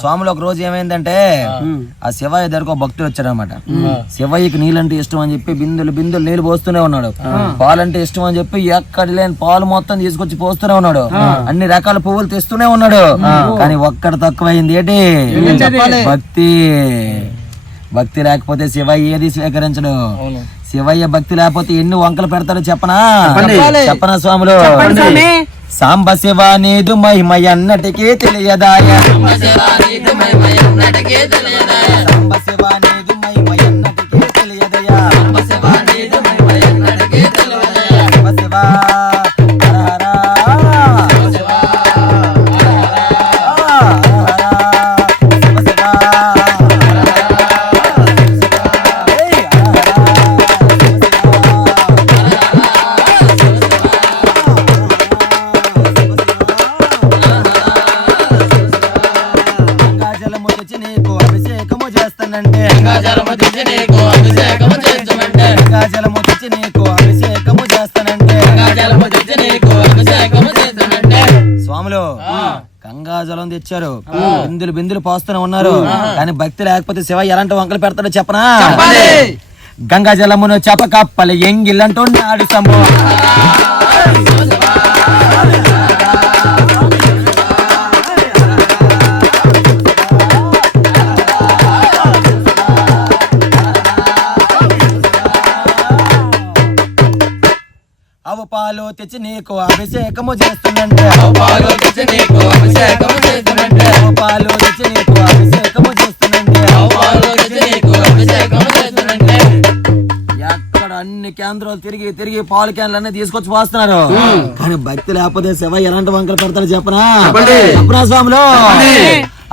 స్వాములు ఒక రోజు ఏమైందంటే ఆ శివయ్య దగ్గరకు భక్తుడు వచ్చాడు అనమాట. శివయ్యకి నీళ్ళంటే ఇష్టం అని చెప్పి బిందులు బిందులు నీళ్లు పోస్తూనే ఉన్నాడు. పాలంటే ఇష్టం అని చెప్పి ఎక్కడ లేని పాలు మొత్తం తీసుకొచ్చి పోస్తూనే ఉన్నాడు. అన్ని రకాల పువ్వులు తెస్తూనే ఉన్నాడు. కానీ ఒక్కడ తక్కువైంది ఏంటి? భక్తి. భక్తి లేకపోతే శివయ్య ఏది స్వీకరించడు. శివయ్య భక్తి లేకపోతే ఎన్ని వంకలు పెడతాడో చెప్పనా స్వాములు? సాంబ శివ నీదు మహిమ ఎన్నటికీ తెలియదాయ. సాంబ శివ నీదు మహిమ ఎన్నటికీ తెలియదయా. శివ స్వాములు గంగాజలం తెచ్చారు, బిందులు బిందులు పోస్తూనే ఉన్నారు. కానీ భక్తి లేకపోతే శివ ఎలాంటి వంకలు పెడతాడో చెప్పనా? గంగాజలమును చెప్పకప్పలు ఎంగిల్లంటున్నాడు శంభో. అవు పాలు తెచ్చి నీకు అభిషేకము చేస్తుందంటే. ఎక్కడ అన్ని కేంద్రాలు తిరిగి తిరిగి పాలు క్యాన్లు అన్నీ తీసుకొచ్చి పోస్తున్నారు. కానీ భక్తి లేకపోతే శివ ఎలాంటి వంకలు పెడతాడు చెప్పనా స్వాములు?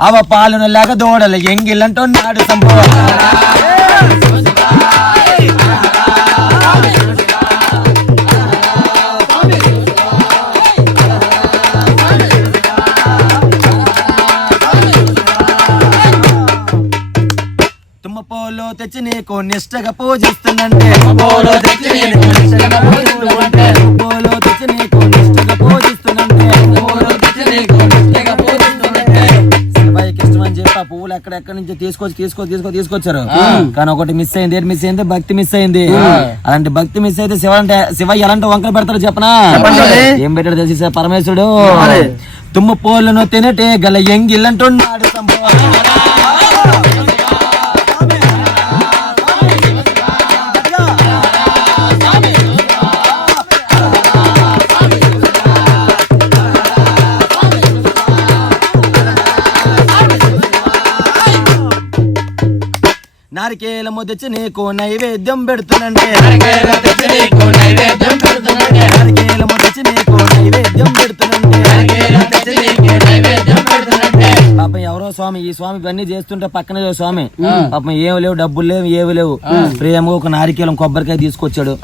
అవ పాలను లేక దూడలు ఎంగిల్లంటున్నాడు సంభవ. పోలో తెచ్చి నీకు నిష్టగా పూజిస్తుందంటే. శివయ్యకి ఇష్టం అని చెప్పి ఆ పువ్వులు ఎక్కడెక్కడి నుంచి తీసుకొచ్చారు. కానీ ఒకటి మిస్ అయింది. ఏంటి మిస్ అయింది? భక్తి మిస్ అయింది. అలాంటి భక్తి మిస్ అయితే శివయ్య ఎలాంటి వంకలు పెడతాడు చెప్పనా? ఏం పెట్టాడు తెలిసి పరమేశ్వరుడు? తుమ్మ పోలను తినటే గల ఎంగిల్లంటున్నాడు సంభవం. నారికేలము తెచ్చి నీకు నైవేద్యం పెడుతున్నంటే. పాపం ఎవరో స్వామి, ఈ స్వామి ఇవన్నీ చేస్తుంటే పక్కనే స్వామి పాపం ఏమి లేవు, డబ్బులు లేవు, ఏమి లేవు. ప్రేమగా ఒక నారికేలం కొబ్బరికాయ తీసుకొచ్చాడు.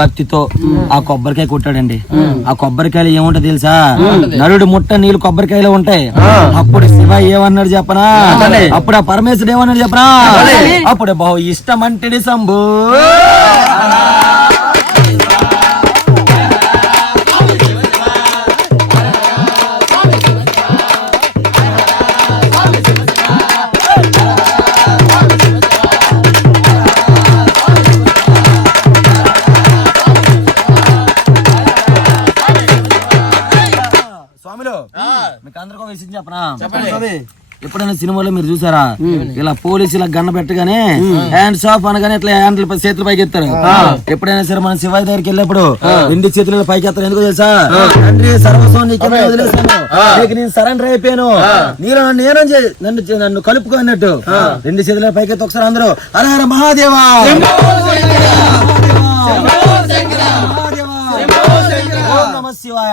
భక్తితో ఆ కొబ్బరికాయ కొట్టాడండి. ఆ కొబ్బరికాయలు ఏముంటో తెలుసా? నరుడు ముట్ట నీళ్ళు కొబ్బరికాయలు ఉంటాయి. అప్పుడు శివ ఏమన్నాడు చెప్పనా? అప్పుడు ఆ పరమేశ్వరుడు ఏమన్నాడు చెప్పనా? అప్పుడు బహు ఇష్టమంటిడి శంభు. స్వామిలో మీకు అందరికీ విషయం చెప్పనా? ఎప్పుడైనా సినిమాలో మీరు చూసారా? ఇలా పోలీసుల గన్న పెట్టగానే హ్యాండ్స్ ఆఫ్ అనగానే ఇట్లా హ్యాండ్ల చేతులు పైకి ఎత్తారు. ఎప్పుడైనా సరే మనం శివాయి దగ్గరికి వెళ్ళినప్పుడు రెండు చేతులు పైకి ఎత్తారు. ఎందుకు తెలుసా? తండ్రి సర్వస్వం నీకు వదిలేసాను, నీకు నేను సరెండర్ అయిపోయాను, మీరు నన్ను కలుపుకో అన్నట్టు రెండు చేతుల పైకి ఎత్తి ఒకసారి అందరూ హర హర మహాదేవా నమః శివాయ.